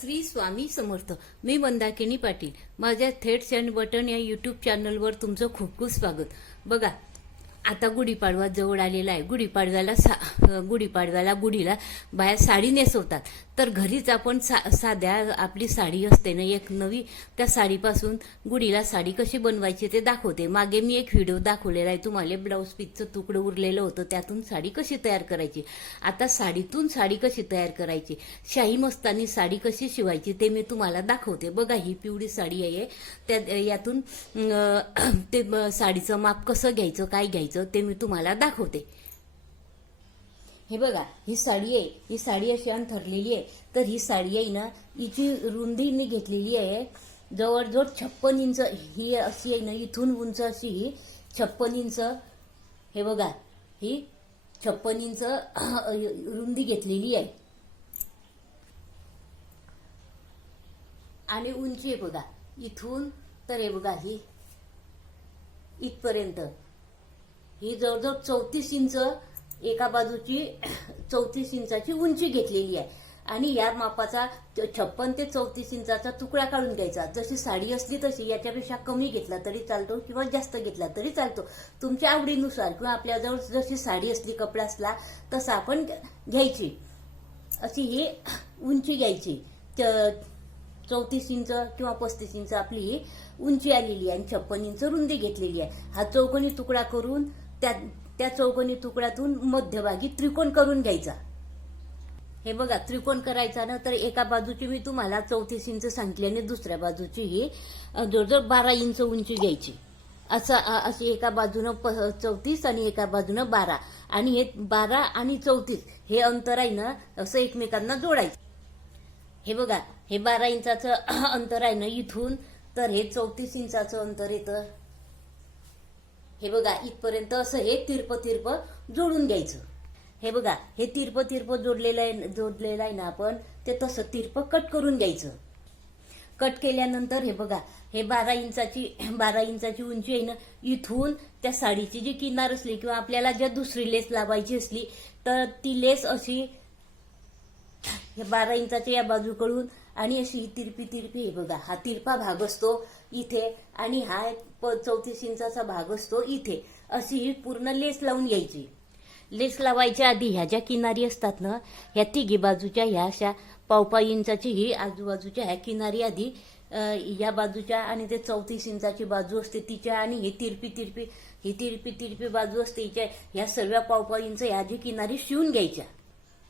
श्री स्वामी समर्थ. मी मंदाकिनी पाटील. माझ्या थेट and button या यूट्यूब चॅनलवर तुमचं खूप खूप स्वागत. बघा आता गुढीपाडवा जवळ आलेला आहे. गुढीपाडव्याला सा गुढीपाडव्याला गुढीला बाया साडी नेसवतात. तर घरीच आपण सा साध्या आपली साडी असते ना एक नवी त्या साडीपासून गुढीला साडी कशी बनवायची ते दाखवते. मागे मी एक व्हिडिओ दाखवलेला आहे. तुम्हाला ब्लाऊज पीसचं तुकडं उरलेलं होतं त्यातून साडी कशी तयार करायची? आता साडीतून साडी कशी तयार करायची? शाही मस्तानी साडी कशी शिवायची ते मी तुम्हाला दाखवते. बघा ही पिवळी साडी आहे. त्या यातून ते साडीचं माप कसं घ्यायचं काय घ्यायचं ते मी तुम्हाला दाखवते. हे बघा ही साडी आहे. ही साडी अशी अंथरलेली आहे. तर ही साडी आहे ना हिची रुंदी घेतलेली आहे. जवळजवळ छप्पन इंच ही अशी आहे ना इथून उंच अशी ही छप्पन इंच. हे बघा ही छप्पन इंच रुंदी घेतलेली आहे. आणि उंची आहे बघा इथून तर हे बघा ही इथपर्यंत. ही जवळजवळ चौतीस इंच एका बाजूची चौतीस इंचाची उंची घेतलेली आहे. आणि या मापाचा छप्पन ते चौतीस इंचाचा तुकडा काढून घ्यायचा. जशी साडी असली तशी याच्यापेक्षा कमी घेतला तरी चालतो किंवा जास्त घेतला तरी चालतो. तुमच्या आवडीनुसार किंवा आपल्याजवळ जशी साडी असली कपडा असला तसा आपण घ्यायची. अशी ही उंची घ्यायची. चौतीस इंच किंवा पस्तीस इंच आपली ही उंची आलेली आहे आणि छप्पन इंच रुंदी घेतलेली आहे. हा चौकोनी तुकडा करून त्या त्या चौकोनी तुकड्यातून मध्यभागी त्रिकोण करून घ्यायचा. हे बघा त्रिकोण करायचा ना तर एका बाजूची मी तुम्हाला चौतीस इंच सांगितली आणि दुसऱ्या बाजूची ही जवळजवळ बारा इंच उंची घ्यायची. असं अशी एका बाजूनं प- चौतीस आणि एका बाजूनं बारा. आणि हे बारा आणि चौतीस हे अंतर आहे ना असं एकमेकांना जोडायचं. हे बघा हे बारा इंचाचं अंतर आहे ना इथून तर हे चौतीस इंचाचं अंतर येतं. हे बघा इथपर्यंत असं हे तिरप तिरप जोडून घ्यायचं. हे बघा हे तिरप तिरप जोडलेलं आहे जोडलेलं आहे ना आपण ते तसं तिरप कट करून घ्यायचं. कट केल्यानंतर हे बघा हे बारा इंचाची बारा इंचाची उंची आहे ना इथून त्या साडीची जी किनार असली किंवा आपल्याला ज्या दुसरी लेस लावायची असली तर ती लेस अशी हे बारा इंचाच्या या बाजूकडून आणि अशी ही तिरपी तिरपी हे बघा हा तिरपा भाग असतो. इथे आणि हा प- चौतीस इंचाचा भाग असतो इथे. अशी ही पूर्ण लेस लावून घ्यायची लेस लावायच्या आधी ह्या ज्या किनारी असतात ना ह्या तिघी बाजूच्या ह्या अशा पावपा इंचाची ही आजूबाजूच्या ह्या किनारी आधी या बाजूच्या आणि ते चौतीस इंचाची बाजू असते तिच्या आणि ही तिरपी तिरपी ही तिरपी तिरपी बाजू असते हिच्या ह्या सर्व पावपा इंच ह्या जी किनारी शिवून घ्यायच्या.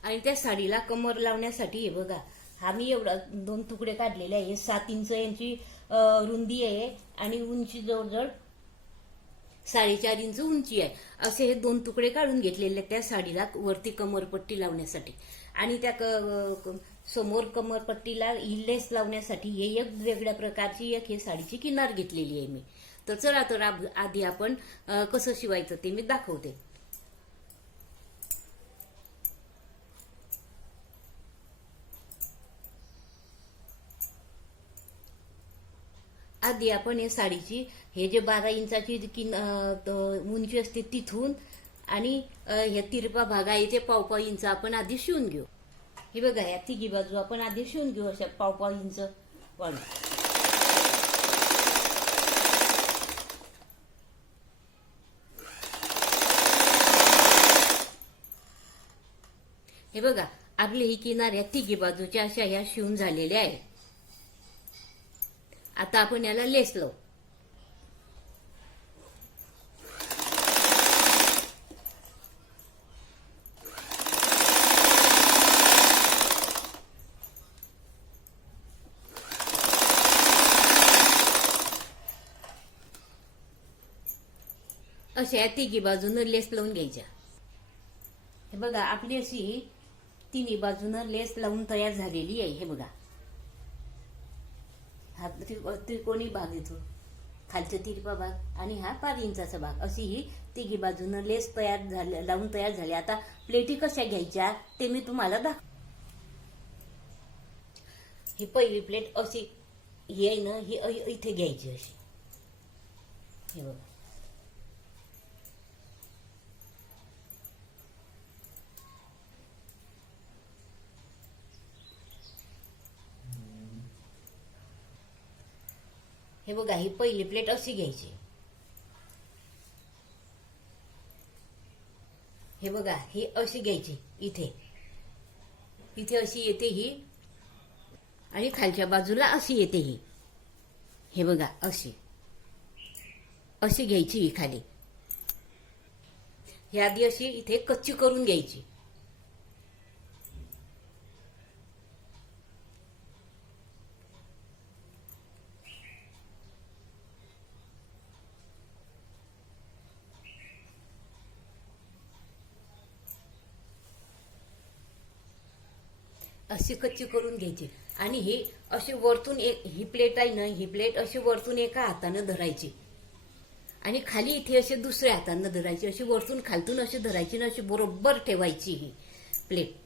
आणि त्या साडीला कमर लावण्यासाठी हे बघा हा मी एवढा दोन तुकडे काढलेले आहे. सात इंच यांची रुंदी आहे आणि उंची जवळजवळ साडेचार इंच उंची आहे. असे हे दोन तुकडे काढून घेतलेले आहेत त्या साडीला वरती कमरपट्टी लावण्यासाठी. आणि त्या क- समोर कमरपट्टीला इलेस लावण्यासाठी हे एक वेगळ्या प्रकारची एक हे साडीची किनार घेतलेली आहे मी. तर चला तर आधी आपण कसं शिवायचं ते मी दाखवते. आधी आपण हे साडीची हे जे बारा इंचाची जी किन उंची असते तिथून आणि हे तिरपा भाग आहे ते पावपाव इंच आपण आधी शिवून घेऊ. हे बघा या तिघी बाजू आपण आधी शिवून घेऊ अशा पावपाव इंच वाढू हे बघा आपली ही किनार या तिघी बाजूच्या अशा ह्या शिवून झालेल्या आहेत. आता आपण याला लेस लावू अशा या तिघी बाजूनं लेस लावून घ्यायच्या. हे बघा आपली अशी तिन्ही बाजूनं लेस लावून तयार झालेली आहे हे बघा. हा त्रिकोणी भाग येतो. खालचा तिरपा भाग आणि हा पाच इंचाचा भाग. अशी ही तिघी बाजूनं लेस तयार झाले लावून तयार झाली. आता प्लेटी कशा घ्यायच्या ते मी तुम्हाला दाख ही पहिली प्लेट अशी ही आहे ना ही अ- इथे घ्यायची अशी. हे बघा. हे बघा ही पहिली प्लेट अशी घ्यायची. हे बघा ही अशी घ्यायची इथे. इथे अशी येते ही. आणि खालच्या बाजूला अशी येते ही. हे बघा अशी. अशी घ्यायची ही खाली. ही आधी अशी इथे कच्ची करून घ्यायची. अशी कच्ची करून घ्यायची. आणि ही अशी वरतून एक ही प्लेट आहे ना ही प्लेट अशी वरतून एका हातानं धरायची. आणि खाली इथे असे दुसऱ्या हातानं धरायची. अशी वरतून खालतून अशी धरायची ना अशी बरोबर ठेवायची ही प्लेट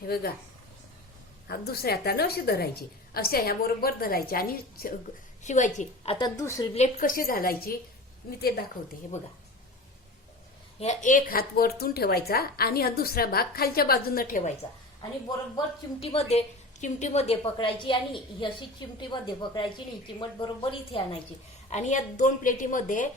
हे बघा दुसऱ्या हातानं अशी धरायची. अशा ह्या बरोबर धरायची आणि शिवायची. आता दुसरी प्लेट कशी घालायची? मी ते दाखवते. हे बघा. ह्या एक हात वरतून ठेवायचा आणि हा दुसरा भाग खालच्या बाजूनं ठेवायचा. आणि बरोबर चिमटीमध्ये चिमटीमध्ये पकडायची आणि ही अशी चिमटीमध्ये पकडायची आणि ही चिमट बरोबर इथे आणायची. आणि या दोन प्लेटीमध्ये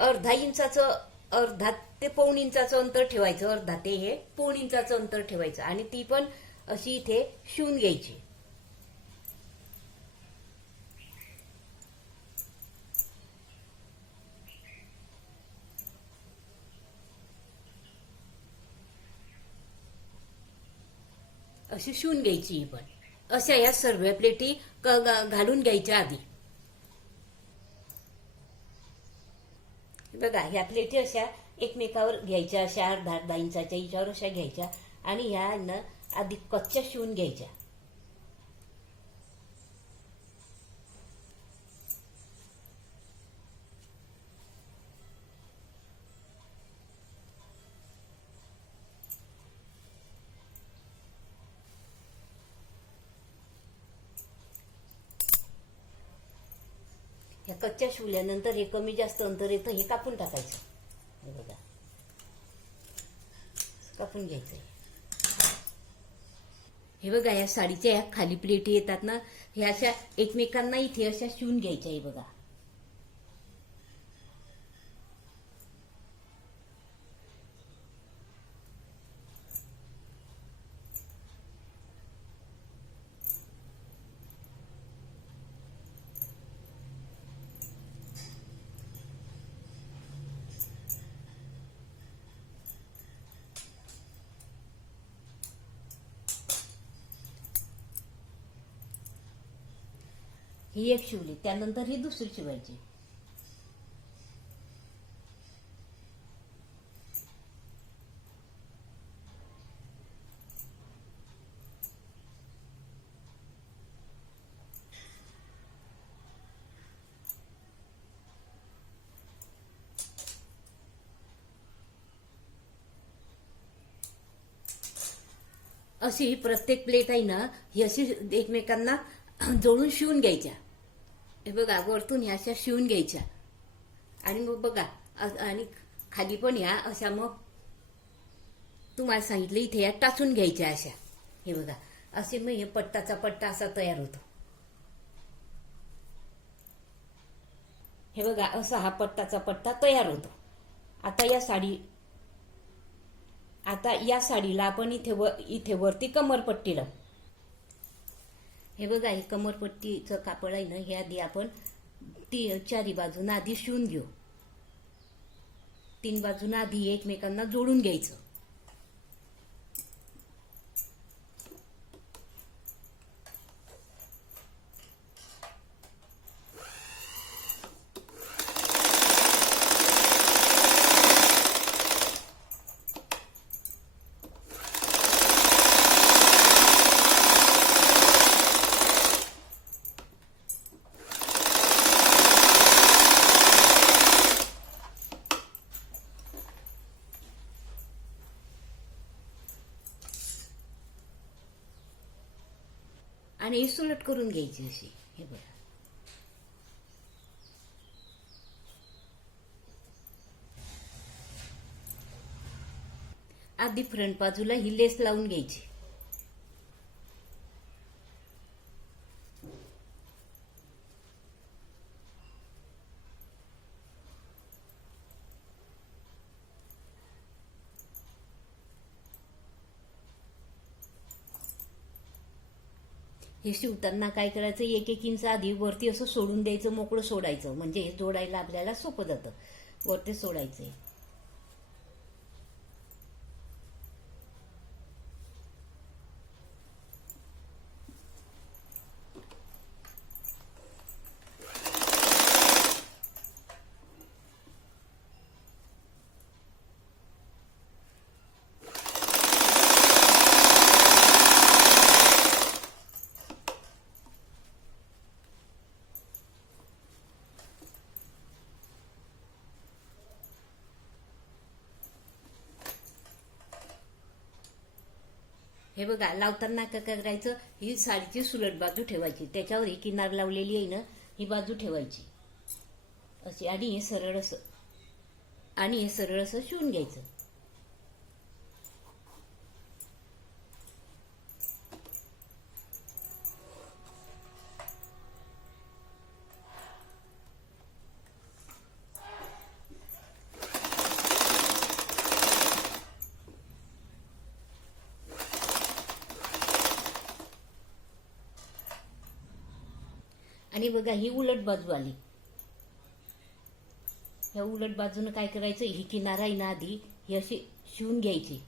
अर्धा इंचाचं अर्धा ते पौन इंचाचं अंतर ठेवायचं अर्धा ते हे पौन इंचाचं अंतर ठेवायचं. आणि ती पण अशी इथे शिवून घ्यायची. अशी शिवून घ्यायची ही पण. अशा या सर्व प्लेटी घालून घ्यायच्या आधी. बघा ह्या प्लेटी अशा एकमेकावर घ्यायच्या अशा दहा अर्धा इंचाच्या हिच्यावर अशा घ्यायच्या आणि ह्या आधी कच्च्या शिवून घ्यायच्या. ह्या कच्च्या शिवल्यानंतर हे कमी जास्त अंतर येतं हे कापून टाकायचं हे बघा कापून घ्यायचं हे. हे बघा या साडीच्या ह्या खाली प्लेटी येतात ना ह्या अशा एकमेकांना इथे अशा शिवून घ्यायच्या हे बघा ही एक शिवली त्यानंतर ही दुसरी शिवायची. अशी ही प्रत्येक प्लेट आहे ना ही अशी एकमेकांना जोडून शिवून घ्यायच्या. हे बघा वरतून ह्या अशा शिवून घ्यायच्या. आणि मग बघा आणि खाली पण ह्या अशा मग तुम्हाला सांगितलं इथे या टाचून घ्यायच्या अशा. हे बघा असे मग हे पट्टाचा पट्टा असा तयार होतो. हे बघा असा हा पट्टाचा पट्टा तयार होतो. आता या साडी आता या साडीला आपण इथे व इथे वरती कमरपट्टी लावू. हे बघा हे कमरपट्टीचं कापड आहे ना हे आधी आपण ती चारी बाजूनं आधी शिवून घेऊ. तीन बाजूनं आधी एकमेकांना जोडून घ्यायचं. आणि सुलट करून घ्यायची अशी. हे बघा. आधी फ्रंट बाजूला ही लेस लावून घ्यायची. हे शिवताना काय करायचं? एक एक इंच आधी वरती असं सोडून द्यायचं मोकळं सोडायचं. म्हणजे हे जोडायला आपल्याला सोपं जातं. वरती आहे हे बघा लावताना काय करायचं? ही साडीची सुलट बाजू ठेवायची. त्याच्यावर ही किनार लावलेली आहे ना ही बाजू ठेवायची. अशी. आणि हे सरळ असं. आणि हे सरळ असं शिवून घ्यायचं. आणि बघा ही उलट बाजू आली. ह्या उलट बाजूनं काय करायचं? ही किनारा आहे ना आधी ही अशी शिवून घ्यायची.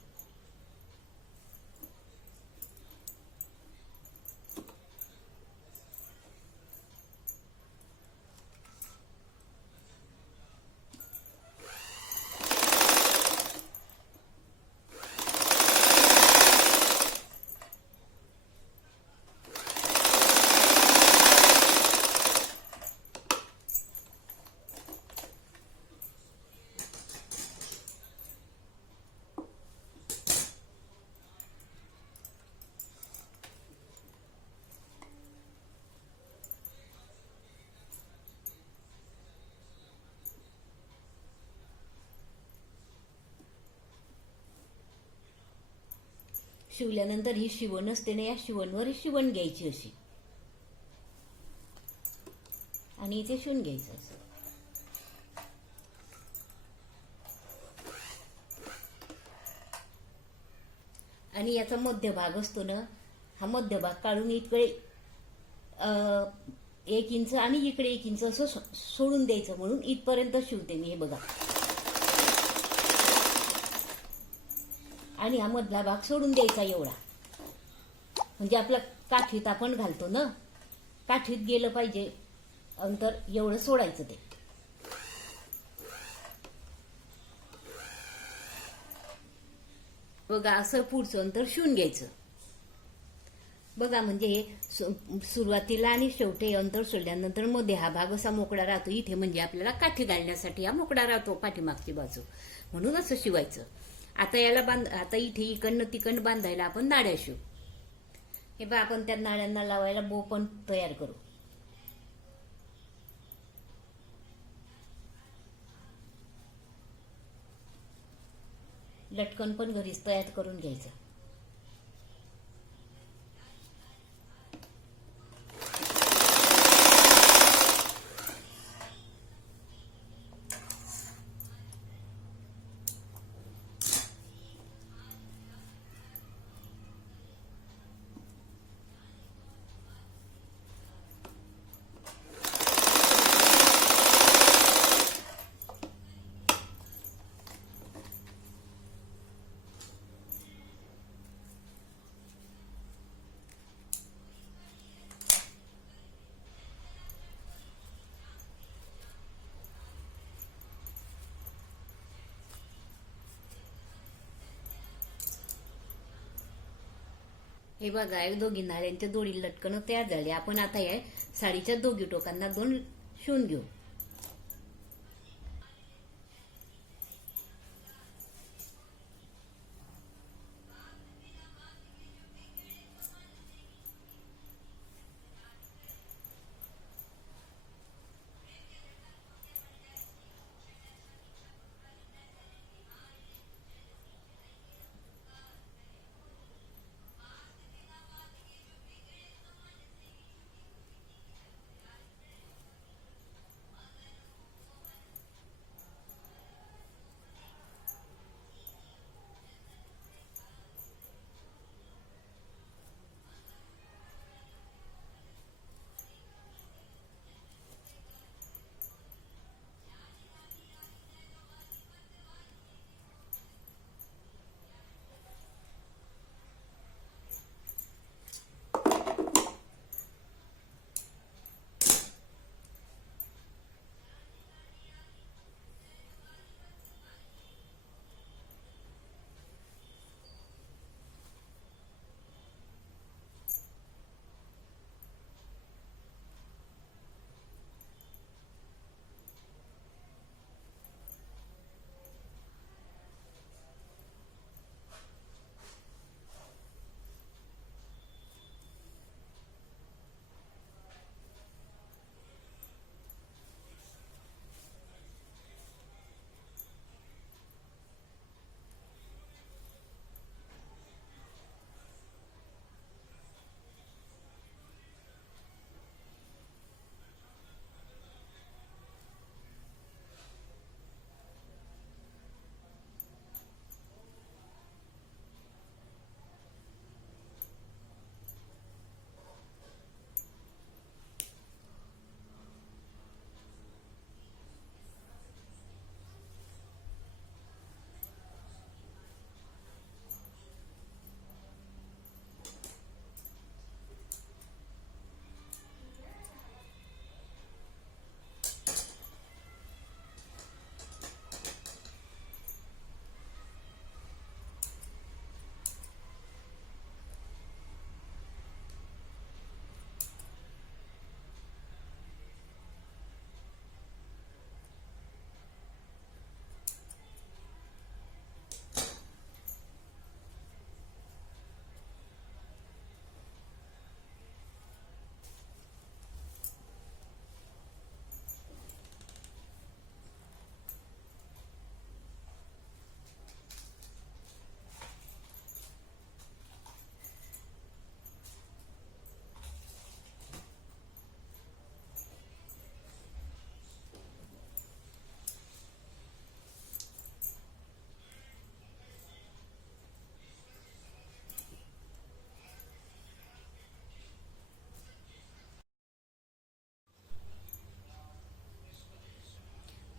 शिवल्यानंतर ही शिवण असते ना या शिवणवर ही शिवण घ्यायची अशी. आणि इथे शिवून घ्यायचं असं. आणि याचा मध्य भाग असतो ना हा मध्यभाग काढून इकडे एक इंच आणि इकडे एक इंच असं सो- सोडून द्यायचं म्हणून इथपर्यंत शिवते मी हे बघा. आणि हा मधला भाग सोडून द्यायचा एवढा. म्हणजे आपला काठीत आपण घालतो ना? काठीत गेलं पाहिजे अंतर एवढं सोडायचं ते. बघा असं पुढचं अंतर शिवून घ्यायचं. बघा म्हणजे हे सुरुवातीला आणि शेवटी अंतर सोडल्यानंतरमध्ये हा भाग असा मोकळा राहतो. इथे म्हणजे आपल्याला काठी घालण्यासाठी हा मोकळा राहतो पाठीमागची बाजू. म्हणून असं शिवायचं. आता याला बांध आता इथे इकडनं तिकडनं बांधायला आपण नाड्या शिवू. हे बा आपण त्या नाड्यांना लावायला बो पण तयार करू. लटकन पण घरीच तयार करून घ्यायचं. हे बघा एक दोघी नाळ्यांच्या दोरी लटकन तयार झाले. आपण आता या साडीच्या दोघी टोकांना दोन शिवून घेऊ.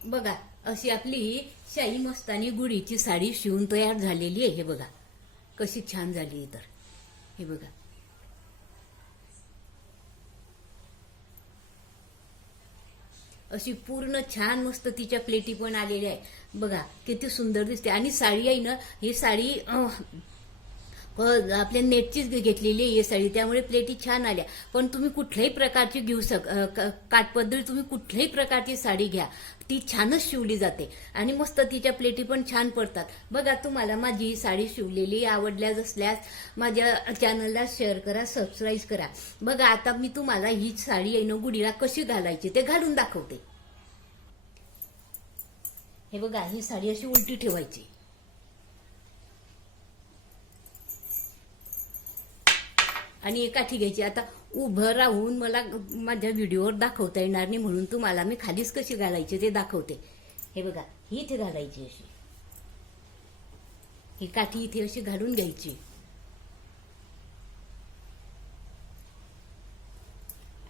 बघा अशी आपली शाही मस्तानी गुढीची साडी शिवून तयार झालेली आहे हे बघा. कशी छान झाली तर. हे बघा. अशी पूर्ण छान मस्त तिच्या प्लेटी पण आलेल्या आहे बघा किती सुंदर दिसते. आणि साडी आहे ना ही साडी आपल्या नेटचीच घेतलेली आहे ही साडी त्यामुळे प्लेटी छान आल्या. पण तुम्ही कुठल्याही प्रकारची घेऊ शक अं, क- तुम्ही कुठल्याही प्रकारची साडी घ्या. ती छानच शिवली जाते. आणि मस्त तिच्या प्लेटी पण छान पडतात. बघा तुम्हाला माझी ही साडी शिवलेली आवडल्यास असल्यास माझ्या चॅनलला शेअर करा सबस्क्राईब करा. बघा आता मी तुम्हाला ही साडी आहे ना गुढीला कशी घालायची ते घालून दाखवते. हे बघा ही साडी अशी उलटी ठेवायची. आणि एक काठी घ्यायची. आता उभं राहून मला माझ्या व्हिडिओवर दाखवता येणार नाही म्हणून तुम्हाला मी खालीच कशी घालायची ते दाखवते. हे बघा ही इथे घालायची अशी. ही काठी इथे अशी घालून घ्यायची.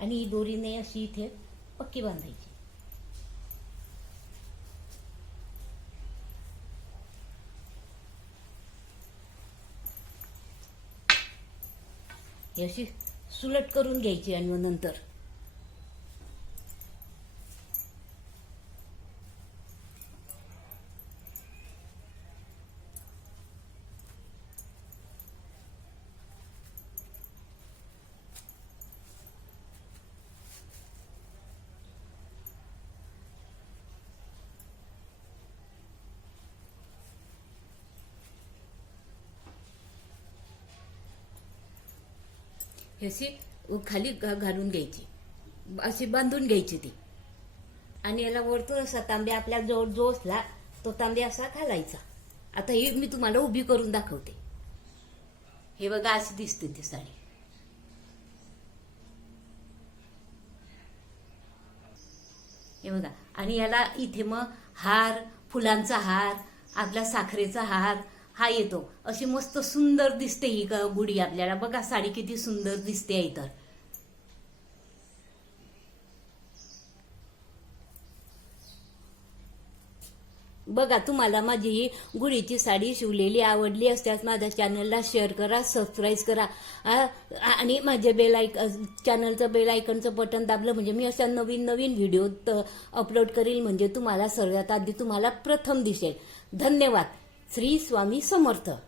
आणि ही दोरीने अशी इथे पक्की बांधायची ही अशी सुलट करून घ्यायची आणि मग नंतर. अशी खाली घा- घालून घ्यायची. अशी बांधून घ्यायची ती. आणि याला वरतून असा तांब्या आपल्या जवळ जो असला तो तांबे असा घालायचा. आता ही मी तुम्हाला उभी करून दाखवते. हे बघा अशी दिसते ती साडी. हे बघा आणि याला इथे मग हार फुलांचा हार आपला साखरेचा हार हा येतो. अशी मस्त सुंदर दिसते ही ग- गुढी आपल्याला. बघा साडी किती सुंदर दिसते आहे तर बघा तुम्हाला माझी ही गुढीची साडी शिवलेली आवडली असल्यास माझ्या चॅनलला शेअर करा सबस्क्राईब करा. आणि माझे बेल आयक चॅनलचं बेल आयकनचं बटन दाबलं म्हणजे मी अशा नवीन नवीन व्हिडिओ अपलोड करील म्हणजे तुम्हाला सर्वात आधी तुम्हाला प्रथम दिसेल. धन्यवाद. श्री स्वामी समर्थ.